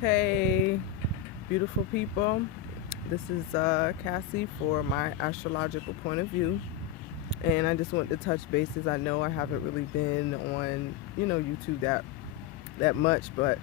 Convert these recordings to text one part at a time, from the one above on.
Hey, beautiful people. This is Cassie for my astrological point of view. And I just want to touch bases. I know I haven't really been on, YouTube that much, but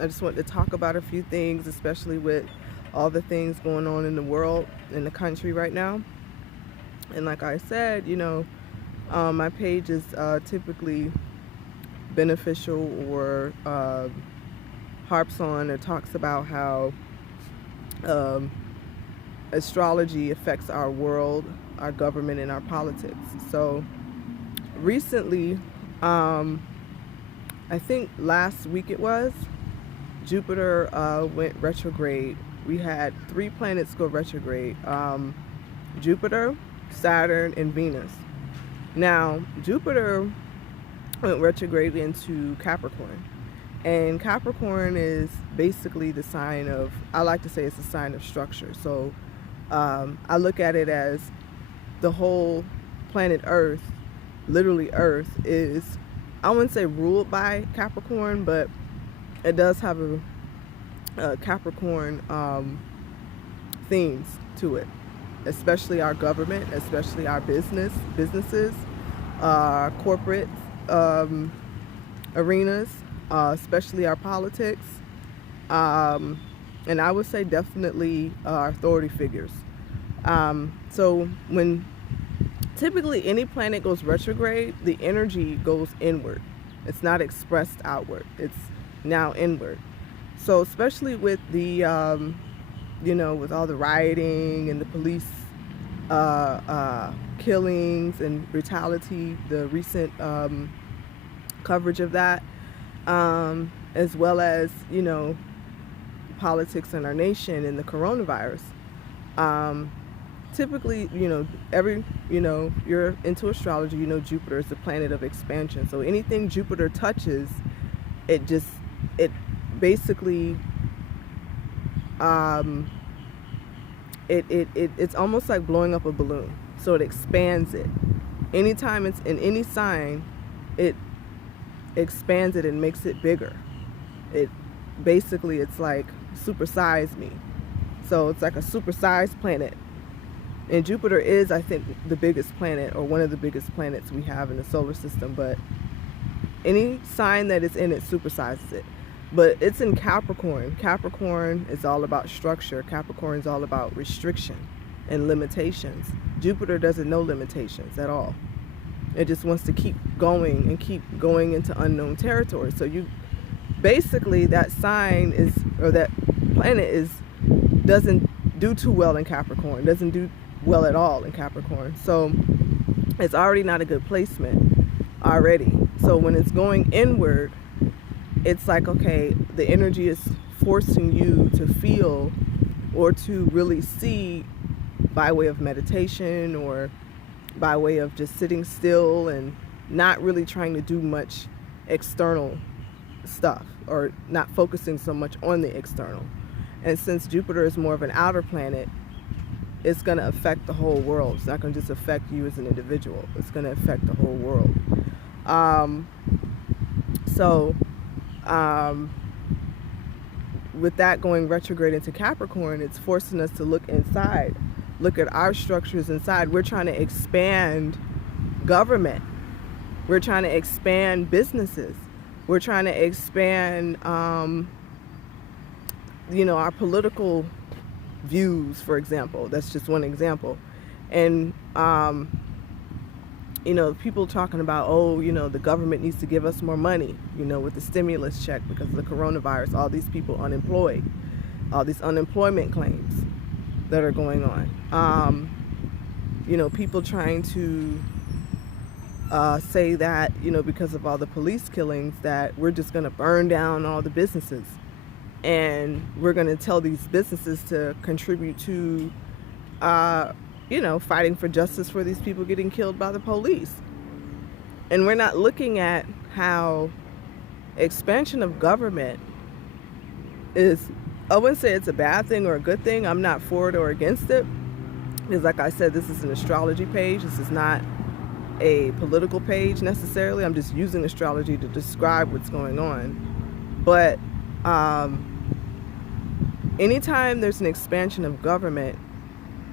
I just want to talk about a few things, especially with all the things going on in the world, in the country right now. And like I said, my page is typically beneficial or harps on or talks about how um, astrology affects our world, our government, and our politics. So recently, I think last week it was, Jupiter went retrograde. We had 3 planets go retrograde: Jupiter, Saturn, and Venus. Now, Jupiter went retrograde into Capricorn. And Capricorn is basically the sign of, I like to say it's a sign of structure. So I look at it as the whole planet Earth, literally Earth, is, I wouldn't say ruled by Capricorn, but it does have a Capricorn themes to it, especially our government, especially our businesses, corporate arenas, especially our politics, and I would say definitely our authority figures. So when typically any planet goes retrograde, the energy goes inward. It's not expressed outward. It's now inward. So especially with the, with all the rioting and the police killings and brutality, the recent coverage of that, as well as, politics in our nation and the coronavirus. Typically, you're into astrology, Jupiter is the planet of expansion. So anything Jupiter touches, it basically, it's almost like blowing up a balloon. So it expands it. Anytime it's in any sign, it expands it and makes it bigger. It's like supersize me. So it's like a supersized planet. And Jupiter is, I think, the biggest planet, or one of the biggest planets we have in the solar system. But any sign that is in it supersizes it. But it's in Capricorn. Capricorn is all about structure. Capricorn is all about restriction and limitations. Jupiter doesn't know limitations at all. It just wants to keep going and keep going into unknown territory. So basically that sign is, or that planet doesn't do too well in Capricorn, doesn't do well at all in Capricorn. So it's already not a good placement already. So when it's going inward, it's like, okay, the energy is forcing you to feel or to really see by way of meditation or by way of just sitting still and not really trying to do much external stuff, or not focusing so much on the external. And since Jupiter is more of an outer planet, it's going to affect the whole world. It's not going to just affect you as an individual. It's going to affect the whole world. With that going retrograde into Capricorn, it's forcing us to look inside, look at our structures inside. We're trying to expand government. We're trying to expand businesses. We're trying to expand, our political views, for example. That's just one example. And, people talking about, the government needs to give us more money, with the stimulus check because of the coronavirus, all these people unemployed, all these unemployment claims that are going on. People trying to say that, because of all the police killings, that we're just going to burn down all the businesses. And we're going to tell these businesses to contribute to, fighting for justice for these people getting killed by the police. And we're not looking at how expansion of government is, I wouldn't say it's a bad thing or a good thing. I'm not for it or against it. Because like I said, this is an astrology page. This is not a political page necessarily. I'm just using astrology to describe what's going on. But anytime there's an expansion of government,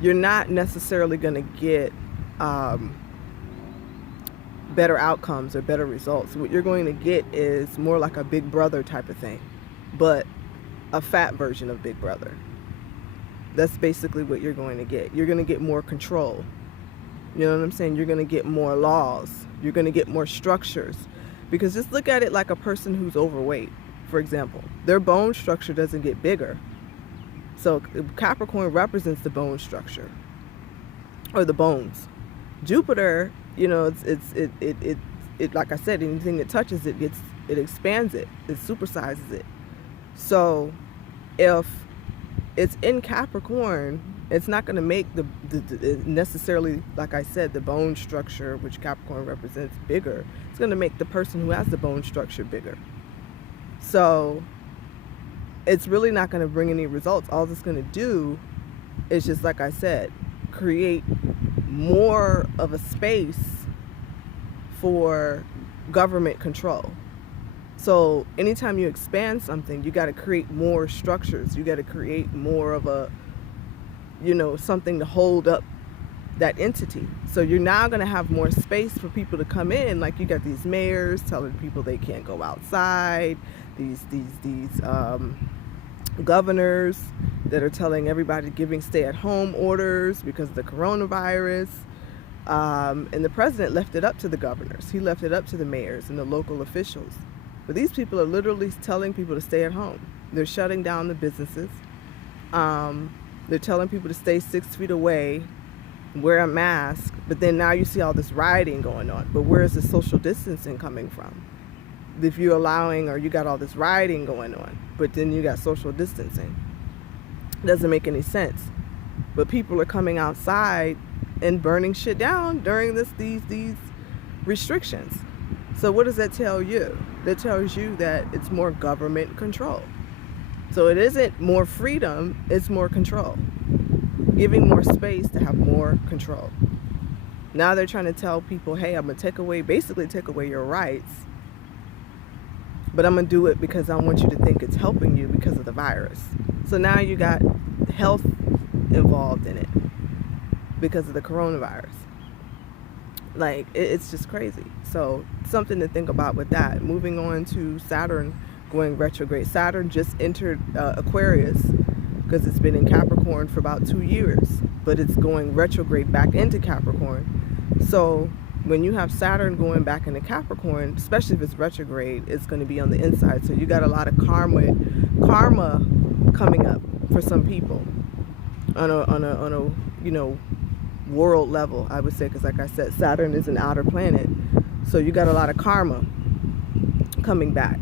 you're not necessarily going to get better outcomes or better results. What you're going to get is more like a Big Brother type of thing, but a fat version of Big Brother. That's basically what you're going to get. You're going to get more control. You know what I'm saying? You're going to get more laws. You're going to get more structures. Because just look at it like a person who's overweight, for example. Their bone structure doesn't get bigger. So Capricorn represents the bone structure or the bones. Jupiter, you know, it like I said, anything it touches, it expands it, it supersizes it. So if it's in Capricorn, it's not going to make the necessarily, like I said, the bone structure, which Capricorn represents, bigger. It's going to make the person who has the bone structure bigger. So it's really not going to bring any results. All it's going to do is just, like I said, create more of a space for government control. So anytime you expand something, you got to create more structures. You got to create more of a, you know, something to hold up that entity. So you're now going to have more space for people to come in. Like you got these mayors telling people they can't go outside. These governors that are telling everybody, giving stay-at-home orders because of the coronavirus. And the president left it up to the governors. He left it up to the mayors and the local officials. But these people are literally telling people to stay at home. They're shutting down the businesses. They're telling people to stay 6 feet away, wear a mask. But then now you see all this rioting going on. But where is the social distancing coming from? If you're allowing, or you got all this rioting going on, but then you got social distancing. It doesn't make any sense. But people are coming outside and burning shit down during these restrictions. So what does that tell you? That tells you that it's more government control. So it isn't more freedom, it's more control. Giving more space to have more control. Now they're trying to tell people, hey, I'm going to basically take away your rights. But I'm going to do it because I want you to think it's helping you because of the virus. So now you got health involved in it because of the coronavirus. Like, it's just crazy. So something to think about with that. Moving on to Saturn going retrograde. Saturn just entered Aquarius because it's been in Capricorn for about 2 years, but it's going retrograde back into Capricorn. So when you have Saturn going back into Capricorn, especially if it's retrograde, it's going to be on the inside. So you got a lot of karma coming up for some people on a you know, world level, I would say, because like I said, Saturn is an outer planet. So you got a lot of karma coming back.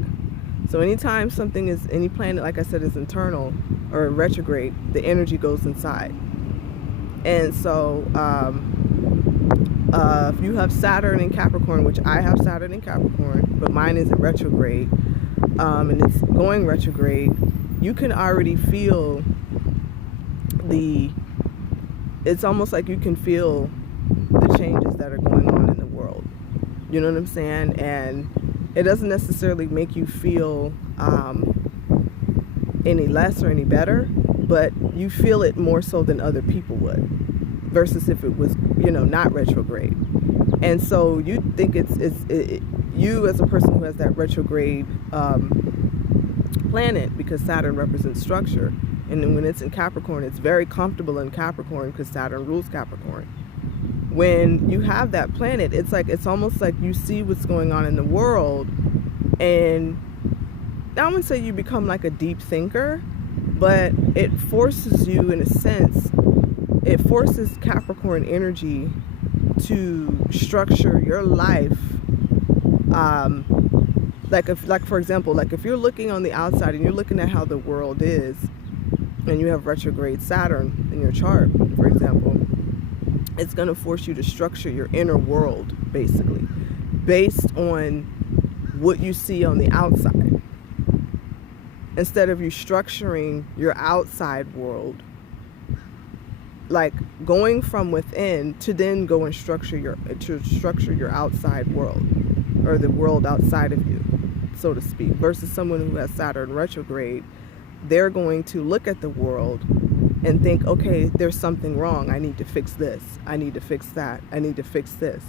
So anytime something is, any planet, like I said, is internal or retrograde, the energy goes inside. And so if you have Saturn in Capricorn, which I have Saturn in Capricorn, but mine isn't retrograde, and it's going retrograde, you can already feel it's almost like you can feel the changes that are going on in the world. You know what I'm saying? And it doesn't necessarily make you feel any less or any better, but you feel it more so than other people would, versus if it was, you know, not retrograde. And so you think you as a person who has that retrograde planet, because Saturn represents structure, and then when it's in Capricorn, it's very comfortable in Capricorn because Saturn rules Capricorn. When you have that planet, it's almost like you see what's going on in the world, and I wouldn't say you become like a deep thinker, but it forces you, in a sense, it forces Capricorn energy to structure your life. Like for example, like if you're looking on the outside and you're looking at how the world is, and you have retrograde Saturn in your chart, for example, it's going to force you to structure your inner world, basically, based on what you see on the outside. Instead of you structuring your outside world, like going from within to then go and structure your outside world, or the world outside of you, so to speak, versus someone who has Saturn retrograde. they're going to look at the world and think, okay, there's something wrong. I need to fix this. I need to fix that. I need to fix this.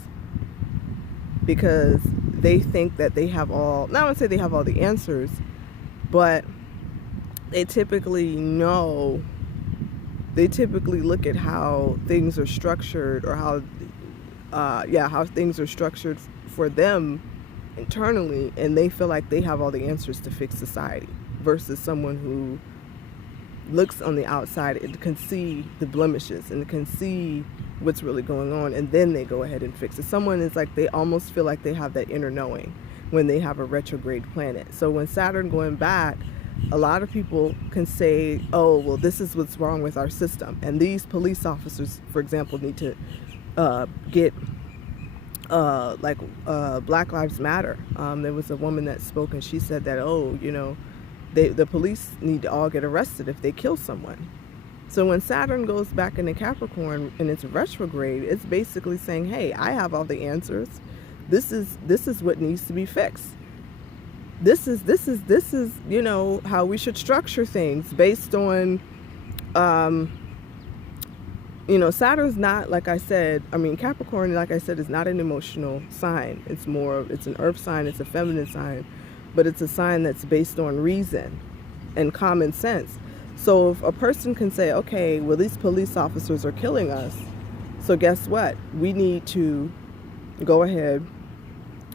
Because they think that they have all, not to say they have all the answers, but they typically know, they typically look at how things are structured, or how things are structured for them internally, and they feel like they have all the answers to fix society, versus someone who looks on the outside and can see the blemishes and can see what's really going on, and then they go ahead and fix it. Someone is like, they almost feel like they have that inner knowing when they have a retrograde planet. So when Saturn going back, a lot of people can say, oh, well, this is what's wrong with our system, and these police officers, for example, need to get Black Lives Matter. There was a woman that spoke, and she said that, oh, you know, the police need to all get arrested if they kill someone. So when Saturn goes back into Capricorn and it's retrograde, it's basically saying, hey, I have all the answers. This is what needs to be fixed. This is you know, how we should structure things based on you know, Saturn's not, like I said, I mean, Capricorn, like I said, is not an emotional sign. It's more, it's an earth sign, it's a feminine sign, but it's a sign that's based on reason and common sense. So if a person can say, okay, well, these police officers are killing us, so guess what? We need to go ahead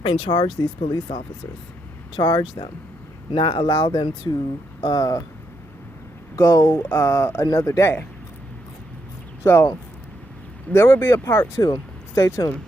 and charge these police officers. Charge them. Not allow them to go another day. So there will be a part 2. Stay tuned.